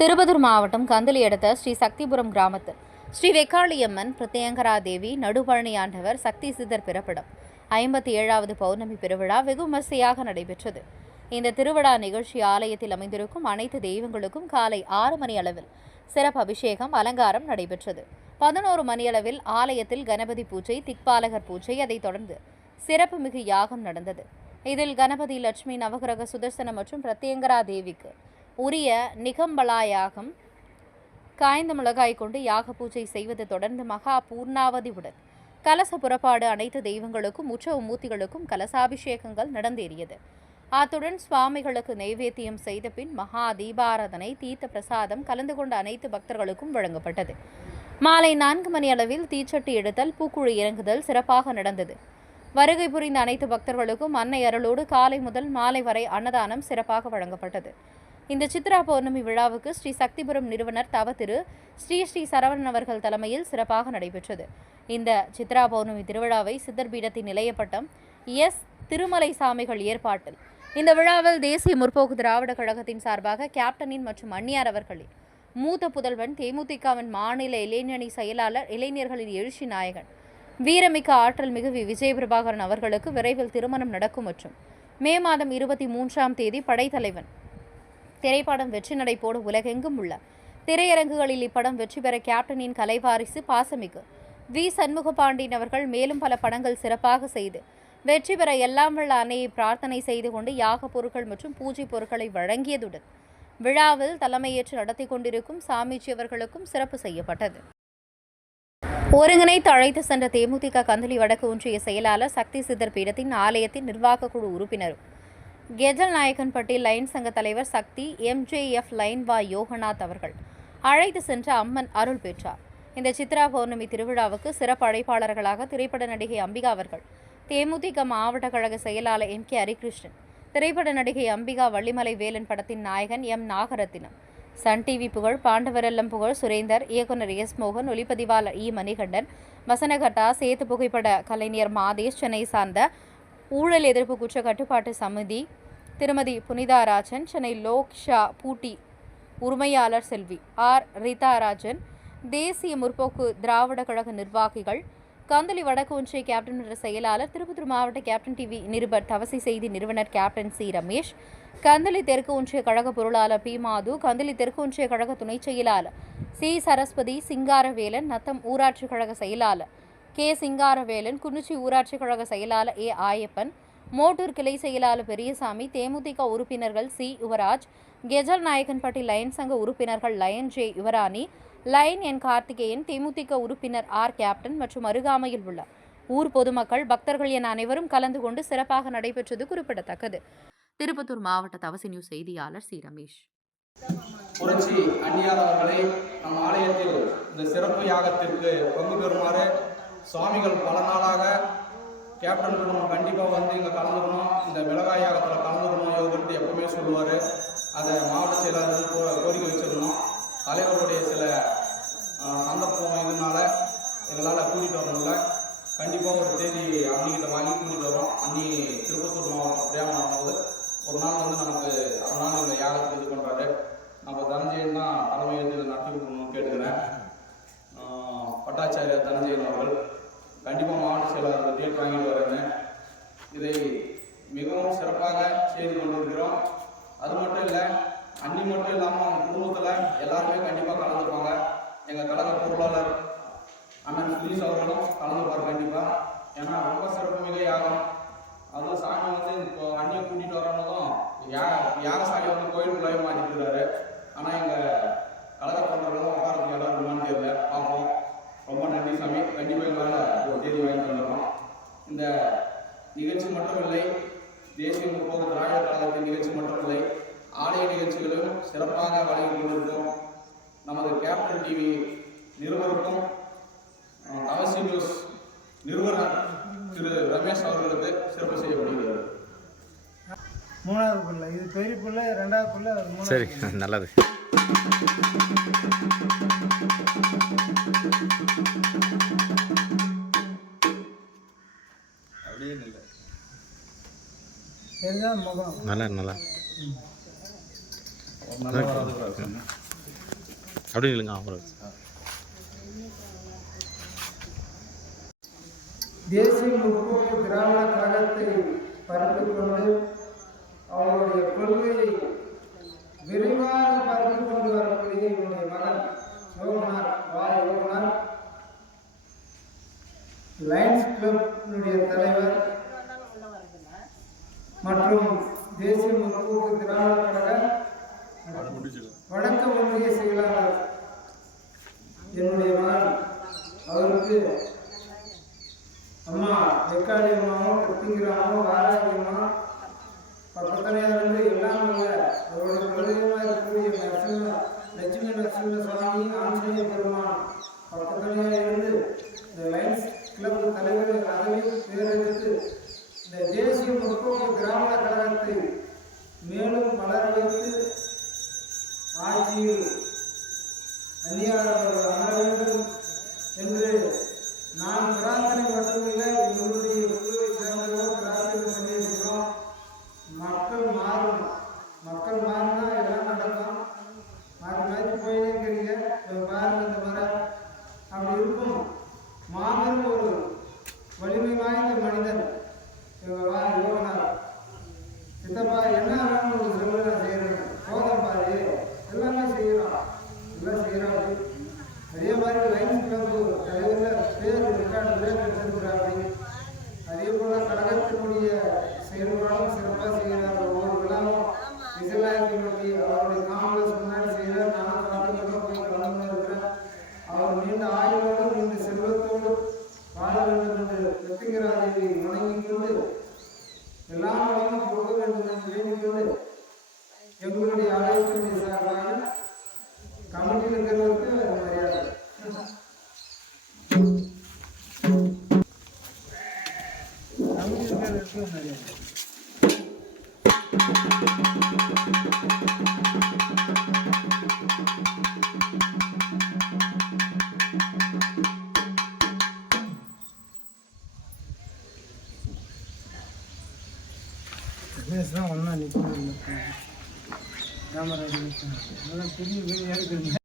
திருப்பத்தூர் மாவட்டம் கந்தளி அடுத்த ஸ்ரீ சக்திபுரம் கிராமத்தில் ஸ்ரீ வெக்காளியம்மன் பிரத்யங்கரா தேவி நடுபழனி ஆண்டவர் சக்தி சித்தர் பிறப்பிடம் 57வது பௌர்ணமி பெருவிழா வெகு விமர்சையாக நடைபெற்றது. இந்த திருவிழா நிகழ்ச்சி ஆலயத்தில் அமைந்திருக்கும் அனைத்து தெய்வங்களுக்கும் காலை 6 மணி அளவில் சிறப்பு அபிஷேகம் அலங்காரம் நடைபெற்றது. 11 மணியளவில் ஆலயத்தில் கணபதி பூஜை, திக்பாலகர் பூஜை, அதைத் தொடர்ந்து சிறப்பு மிகு யாகம் நடந்தது. இதில் கணபதி, லட்சுமி, நவகிரக சுதர்சனம் மற்றும் பிரத்யங்கரா தேவிக்கு உரிய நிகம்பலா யாகம், காய்ந்த மிளகாய் கொண்டு யாக பூஜை செய்வது தொடர்ந்து மகா பூர்ணாவதியுடன் கலச புறப்பாடு அனைத்து தெய்வங்களுக்கும் உற்சவ மூர்த்திகளுக்கும் கலசாபிஷேகங்கள் நடந்தேறியது. அத்துடன் சுவாமிகளுக்கு நைவேத்தியம் செய்த பின் மகா தீபாராதனை, தீர்த்த பிரசாதம் கலந்து கொண்ட அனைத்து பக்தர்களுக்கும் வழங்கப்பட்டது. மாலை 4 மணி அளவில் தீச்சட்டி எடுத்தல், பூக்குழி இறங்குதல் சிறப்பாக நடந்தது. வருகை புரிந்த அனைத்து பக்தர்களுக்கும் அன்னை அருளோடு காலை முதல் மாலை வரை அன்னதானம் சிறப்பாக வழங்கப்பட்டது. இந்த சித்ரா பௌர்ணமி விழாவுக்கு ஸ்ரீ சக்திபுரம் நிறுவனர் தவ திரு ஸ்ரீ சரவணன் அவர்கள் தலைமையில் சிறப்பாக நடைபெற்றது. இந்த சித்ரா பௌர்ணமி திருவிழாவை சித்தர் பீடத்தின் நிலையப்பட்டம் எஸ் திருமலை சாமிகள் ஏற்பாட்டில் இந்த விழாவில் தேசிய முற்போக்கு திராவிட கழகத்தின் சார்பாக கேப்டனின் மற்றும் அந்நியார் அவர்களின் மூத்த புதல்வன், தேமுதிகவின் மாநில இளைஞணி செயலாளர், இளைஞர்களின் எழுச்சி நாயகன், வீரமிக்க ஆற்றல் மிகு விஜய பிரபாகரன் அவர்களுக்கு விரைவில் திருமணம் நடக்கும் மற்றும் மே மாதம் 23ஆம் தேதி படைத்தலைவன் திரைப்படம் வெற்றி நடை போட உலகெங்கும் உள்ள திரையரங்குகளில் இப்படம் வெற்றி பெற கேப்டனின் கலைவாரிசு பாசமிகு வி சண்முகபாண்டியன் அவர்கள் மேலும் பல படங்கள் சிறப்பாக செய்து வெற்றி பெற எல்லாம் வல்ல அன்னையை பிரார்த்தனை செய்து கொண்டு யாக பொருட்கள் மற்றும் பூஜை பொருட்களை வழங்கியதுடன் விழாவில் தலைமையேற்று நடத்தி கொண்டிருக்கும் சாமிஜி அவர்களுக்கும் சிறப்பு செய்யப்பட்டது. ஒருங்கிணைத்து அழைத்து சென்ற தேமுதிக கந்தளி வடக்கு ஒன்றிய செயலாளர் சக்தி சித்தர் பீடத்தின் ஆலயத்தின் நிர்வாக குழு உறுப்பினரும் கெஜல் நாயக்கன்பட்டி லைன் சங்க தலைவர் சக்தி MJF லைன் வா யோகநாத் அவர்கள் அழைத்து சென்ற அம்மன் அருள் பெற்றார். இந்த சித்ரா பௌர்ணமி திருவிழாவுக்கு சிறப்பு அழைப்பாளர்களாக திரைப்பட நடிகை அம்பிகா அவர்கள், தேமுதிக மாவட்ட கழக செயலாளர் MK ஹரிகிருஷ்ணன், திரைப்பட நடிகை அம்பிகா, வள்ளிமலை வேலன் படத்தின் நாயகன் M நாகரத்தினம், சன் டிவி புகழ், பாண்டவரெல்லம் புகழ் சுரேந்தர், இயக்குனர் S மோகன், ஒளிப்பதிவாளர் E மணிகண்டன், வசனகட்டா, சேத்து புகைப்பட கலைஞர் மாதேஷ், சென்னை சார்ந்த ஊழல் எதிர்ப்பு குற்ற கட்டுப்பாட்டு சமிதி திருமதி புனிதாராஜன், சென்னை லோக்ஷா பூட்டி உரிமையாளர் செல்வி R ரீதாராஜன், தேசிய முற்போக்கு திராவிட கழக நிர்வாகிகள், கந்தளி வடக்கு ஒன்றிய கேப்டன் என்ற செயலாளர், திருப்பத்தூர் மாவட்ட கேப்டன் டிவி நிருபர், தவசி செய்தி நிறுவனர் கேப்டன் C ரமேஷ், கந்தளி தெற்கு ஒன்றிய கழக பொருளாளர் P மாது, கந்தளி தெற்கு ஒன்றிய கழக துணை செயலாளர் C சரஸ்வதி, சிங்காரவேலன், நத்தம் ஊராட்சி கழக செயலாளர் K சிங்காரவேலன், குன்னிச்சி ஊராட்சி கழக செயலாளர் A ஆயப்பன், மோட்டூர் கிளை செயலாளர் பெரியசாமி, தேமுதிக உறுப்பினர்கள் C யுவராஜ், கெஜல் நாயக்கன்பட்டி லைன் சங்க உறுப்பினர்கள் லயன் J யுவராணி, லைன் N கார்த்திகேயன், தேமுதிக உறுப்பினர் R கேப்டன் மற்றும் அருகாமையில் உள்ள ஊர் பொதுமக்கள், பக்தர்கள் என அனைவரும் கலந்து கொண்டு சிறப்பாக நடைபெற்றது குறிப்பிடத்தக்கது. திருப்பத்தூர் மாவட்ட தவசி நியூஸ் செய்தியாளர் C ரமேஷ். புரட்சி அந்நியார் அவர்களை நம் ஆலயத்தில் இந்த சிறப்பு யாகத்திற்கு பங்கு பெறுமாறு சுவாமிகள் பல நாளாக கேப்டன் குடும்பம் கண்டிப்பாக வந்து இங்கே கலந்துக்கணும், இந்த மிளகாய் யாகத்தில் கலந்துக்கணும் யோகன்ட்டு எப்பவுமே சொல்லுவார். அதை மாவட்ட செயலாளர்கள் கோரிக்கை வச்சிருந்தோம். தலைவருடைய சில சந்தர்ப்பம் இதனால் எங்களால் கூட்டிகிட்டு வரணும்ல, கண்டிப்பாக ஒரு தேதி அன்னிக்கிட்ட வாங்கி கூட்டிகிட்டு வரோம். அன்னி திருப்பத்தூர் மாவட்டம் பிரயாணம் ஆகும்போது ஒரு நாள் வந்து நமக்கு அரை நாள் இந்த யாகத்தை இது பண்ணுறாரு. நம்ம தனஞ்சயன் தான் தலைமையத்தில் நடத்தி கொடுக்கணும்னு கேட்டுக்கிறேன். பட்டாச்சாரியர் தனஞ்சயன் அவர்கள் கண்டிப்பாக மாவட்ட செயலாளர்கள் டேட் வாங்கிட்டு வரேன்னு இதை மிகவும் சிறப்பாக செய்து கொண்டிருக்கிறோம். அது மட்டும் இல்லை, அன்னி மட்டும் இல்லாமல் அவங்க குடும்பத்தில் எல்லாருமே கண்டிப்பாக கலந்துப்பாங்க. எங்கள் கழக பொருளாளர் அண்ணன் சுரீஷ் அவர்களும் கலந்துப்பார் கண்டிப்பாக. ஏன்னா ரொம்ப சிறப்புமிக யாகம். அதுவும் சாமி வந்து இப்போ அண்ணியை கூட்டிகிட்டு வரணும்னதும் யாகசாமி வந்து கோயிலுக்குள்ளாவே மாற்றிட்டு இருக்காரு. ஆனால் எங்கள் கழக தொண்டர்களும் உட்காரத்துக்கு இடம் இருக்குமான்னு தெரியல, பார்ப்போம். ரொம்ப நன்றி சாமி. கண்டிப்பாக எங்களால் ஒரு தேதி வாங்கி தந்துடுறோம். இந்த நிகழ்ச்சி மட்டும் இல்லை, தேசிய முற்போக்கு திராவிட கழகத்தின் நிகழ்ச்சி மட்டும் இல்லை, ஆலய நிகழ்ச்சிகளும் சிறப்பாக வழங்கி கொண்டிருக்கும் நமது கேப்டன் டிவி நிறுவனருக்கும் தவசி நியூஸ் நிறுவனர் திரு ரமேஷ் அவர்களுக்கு சிறப்பு செய்யப்படுகிறது. 3வது பிள்ளை, இது பெரிய பிள்ளை, 2வது பிள்ளை, சரி, நல்லது. அப்படியே இல்லை சரிதான் முகம் நல்லா நல்லா நல்ல அப்படின்னு இல்லைங்க அப்புறம் தேசிய முற்போக்கு திராவிட கழகத்தை பரப்பிக் கொண்டு அவருடைய கொள்கையை விரைவாக பரப்பிக் கொண்டு வரக்கூடிய என்னுடைய மகன் யோகனார் யோகனார் லயன்ஸ் கிளப்பினுடைய தலைவர் மற்றும் தேசிய முற்போக்கு திராவிட கழக வடக்கு ஒன்றிய செயலாளர் என்னுடைய மகன் அவருக்கு அம்மா வெக்காளி அம்மாவும் கத்திங்கிராமும் வாராகி அம்மா பக்கத்தனையிலிருந்து எல்லாம் அவரோட குலதெய்வமாக இருக்கக்கூடிய லட்சுமி நரசிம்ம சுவாமி ஆஞ்சநேய பெருமான் பக்கத்தனையிலிருந்து இந்த லயன்ஸ் கிளப் தலைவர் அதையும் தேர்ந்தெடுத்து இந்த தேசிய முற்போக்கு திராவிட கழகத்தை மேலும் வளர வைத்து ஆட்சியில் அந்நியாளர்கள் அமர வேண்டும் என்று நான் பிரார்த்தனை மட்டுமில்லை, எங்களுடைய குழுவை சேர்ந்தவர்கள் பிரார்த்தனை பண்ணியிருக்கிறோம். மக்கள் மாறும், மக்கள் மாறினா எல்லாம் நடக்கும். மாறி மாற்றி போயிட்டே இருக்கிறீங்க, பாருங்க இந்த முறை அப்படி இருக்கும். மாபெரும் ஒரு வலிமை வாய்ந்த மனிதன் யோகனார். சித்தப்பா என்ன வேணும் ஒரு சொல்லு, நான் செய்கிறேன், போதும் பாரு, எல்லாமே செய்கிறோம், எல்லாம் செய்கிறாரு. அதே மாதிரி லைன்ஸ் கிளப் தலைவரில் பேர் ரெக்கார்டு பேர் எடுத்திருக்கிறாரு. அதே போல் கழகத்தினுடைய செயல்பாடும் சிறப்பாக செய்கிறார். ஒவ்வொரு விழாவும் விஜயலாயத்தினுடைய அவருடைய காங்கிரஸ் முன்னாடி செய்கிறார். நானும் காலத்தில் போய் கலந்து இருக்கிறேன். அவர் நீண்ட ஆயுளோடு நீண்ட செல்வத்தோடு வாழ வேண்டும் என்று வெற்றிகராதேவி வணங்கிக் கொண்டு எல்லா வளமும் கொடுக்க வேண்டும் என்று வேண்டிக் கொண்டு எங்களுடைய ஆலயத்தினுடைய சார்பாக கமிட்டியில் இருக்கிறவருக்கு மரியாதை. கமிட்டியில் இருக்கிறவருக்கு மரியாதை. தான் ஒன்றா நிற்கணும். கேமரா அதெல்லாம் பெரிய வெளியே இருக்குது.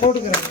போட்டுக்கிறேன்.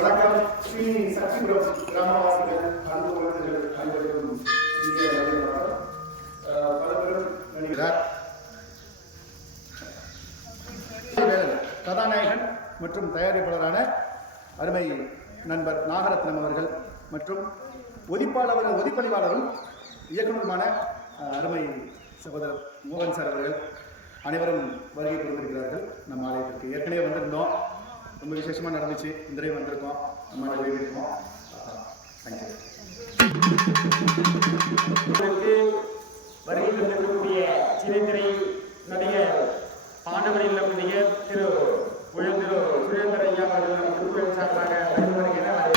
வணக்கம். ஸ்ரீ சக்திபுரம் கிராமவாசிகள், அன்பு குழந்தைகள் அனைவருக்கும் இந்திய வணக்கம். பல பேரும் நடிகிறார். கதாநாயகன் மற்றும் தயாரிப்பாளரான அருமை நண்பர் நாகரத்னம் அவர்கள் மற்றும் ஒதிப்பதிவாளரும் இயக்குநருமான அருமை சகோதரர் மோகன் சார் அவர்கள் அனைவரும் வருகை கொடுத்திருக்கிறார்கள். நம்ம ஆலயத்திற்கு ஏற்கனவே வந்திருந்தோம், ரொம்ப விசேஷமாக நடந்துச்சு. இந்த தடவை வந்திருக்கோம், நம்ம இருக்கோம். தேங்க்யூ. வருகை தந்திருக்கக்கூடிய சின்னத்திரை நடிகர் பாண்டவர் இல்லம் நடிகர் திரு சுரேந்தர் ஐயா அவர்கள் திருக்குறள் சார்பாக வருகிறார்.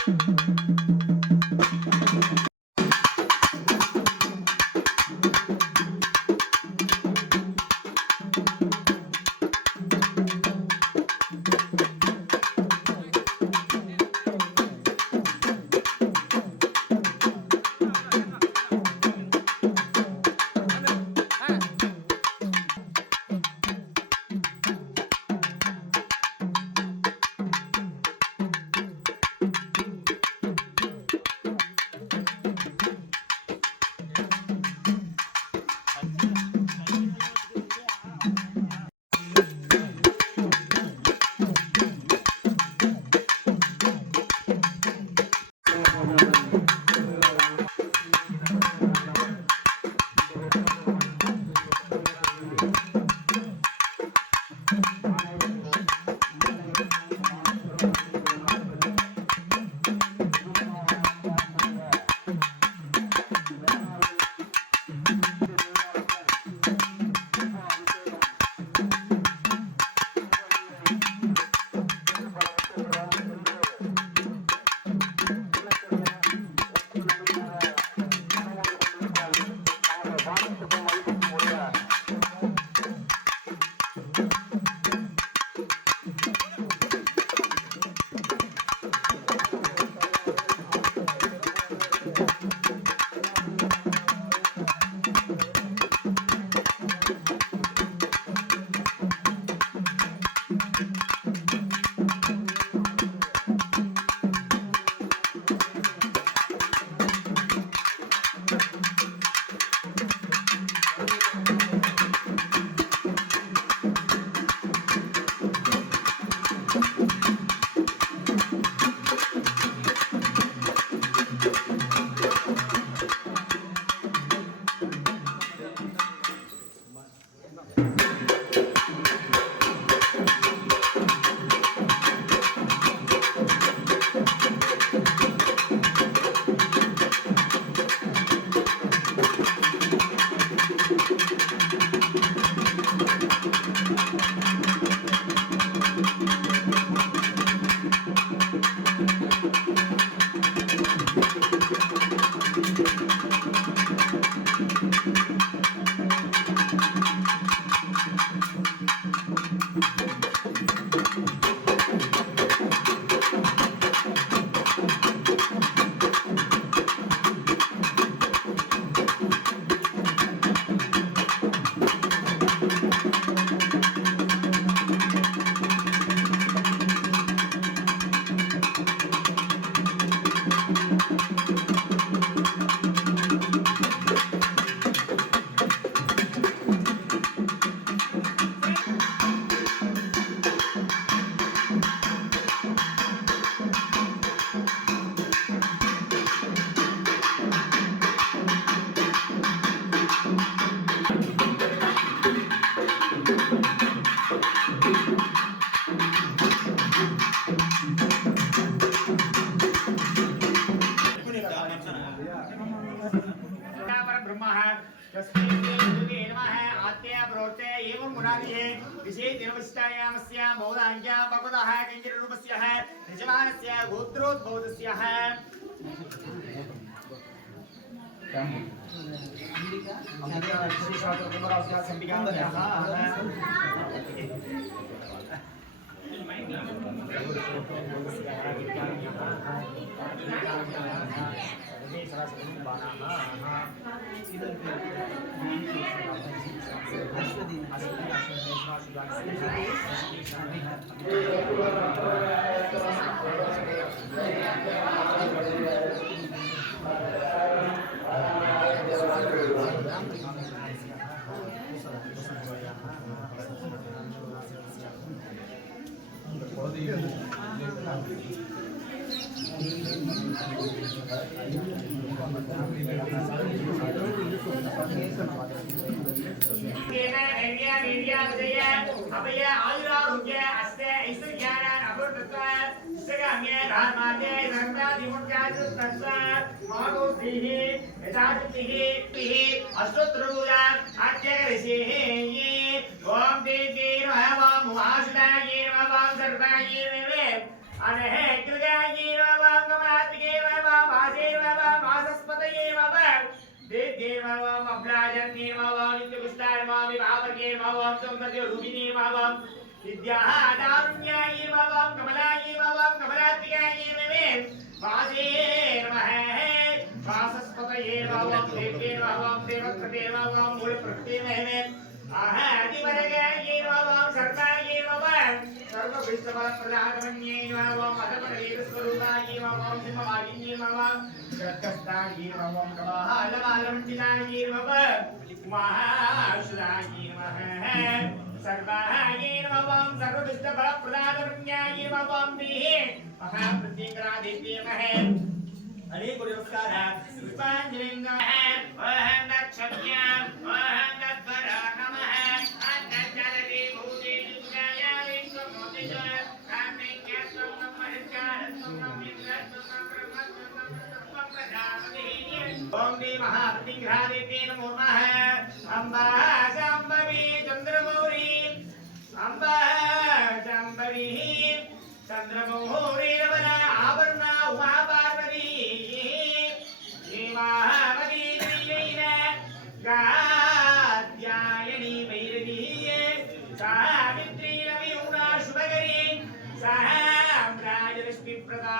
मुहूर्ते एवं मुरारिये विशेष निर्वसितायामस्य मौदाङ्ग्या भगवतः किञ्चिरूपस्य यजमानस्य गोत्रोद्भवस्य अभय आयुरारोग्य अस्ते ऐश्वर्याणां अमृतत्व सगाम्ये धर्माद्ये धर्मादिमुक्त्याजुस्तस्व मानोस्तिः यथाशक्तिः अष्टोत्तरपूजा आद्यकरिषेः ओम देवी नमः ओम महासुदायै नमः ओम सर्वायै नमः अनः कृगायै नमः ओम कमलात्मिके नमः ओम आसे नमः ओम आसस्पतये नमः देव्ये नमः ओम अब्राजन्ये नमः ओम नित्यपुष्टाय नमः विभावर्गे नमः ओम सौन्दर्यरूपिणे नमः ओम विद्यादारुण्यायै नमः ओम कमलायै नमः ओम कमलात्मिकायै नमः वासे नमः वासस्पतये नमः ओम देव्ये नमः ओम देवकृते नमः ओम मूलप्रकृते नमः आदिवरगायै नमः ओम सर्वायै नमः सर्वविष्टफलप्रदानमन्ये नमः ओम अधपरवेदस्वरूपायै नमः ओम सिंहवाहिन्ये नमः षट्कस्तायै नमः ओम कमलालमण्डितायै नमः महाशुदायै नमः सर्वायै नमः ओम सर्वविष्टफलप्रदानमन्ये नमः ओम देहे महाप्रत्येकरादित्ये नमः अनेक नमस्कार पुष्पांजलिं ओम दक्षज्ञां ओम दत्वरा नमः अनंतरति भूते दुर्गाया विश्वमोदित कामेक्यस्तं नमस्कारं ओम देवी महाप्रतिग्रहादित्ये नमो नमः अम्बा शाम्भवी चंद्रगौरी अम्बा शाम्भवी चंद्रगौरी रमणा आभरणा उमा पार्वती महामती गाद्यायनी भैरवी सावित्री रविहुणा शुभकरी साम्राजलक्ष्मी प्रदा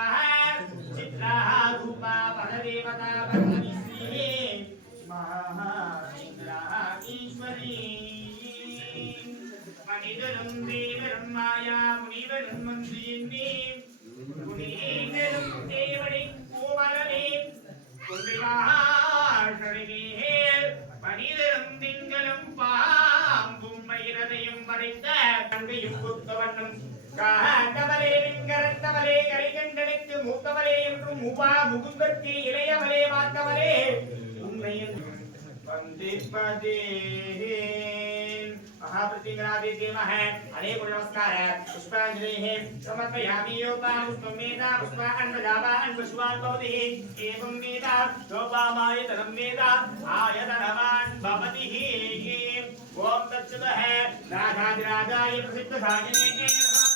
चित्रा रूपा परदेवता परमेश्वरी महाइंद्रा ईश्वरी मणिधरं देवरं माया मुनिवरं मन्त्रियन्ति मुनिधरं देवरि कोमलने குன்றிவாழ்கழியே மனிதரும் திங்களும் பாம்பும் மயிரதையும் படைத்த கண்டையும் புத்தவண்ணும் காண்டவலே விண்கரத்தவலே கரிகண்டனுக்கு மூத்தவலே என்றும் உபா முகுந்தற்கு இளையவலே மாத்தவலே உண்மையில் வந்திப்பதே महाप्रतिग्रहादित्ये नमः अनेक नमस्कार पुष्पांजलिः समर्पयामि योपां पुष्पं वेदा पुष्पान् प्रजावान् पशुवान् भवति एवं वेदा योपामायतनं वेदा आयतनवान् भवति ओम तत्सदः राजाधिराजाय प्रसिद्धसायने नमः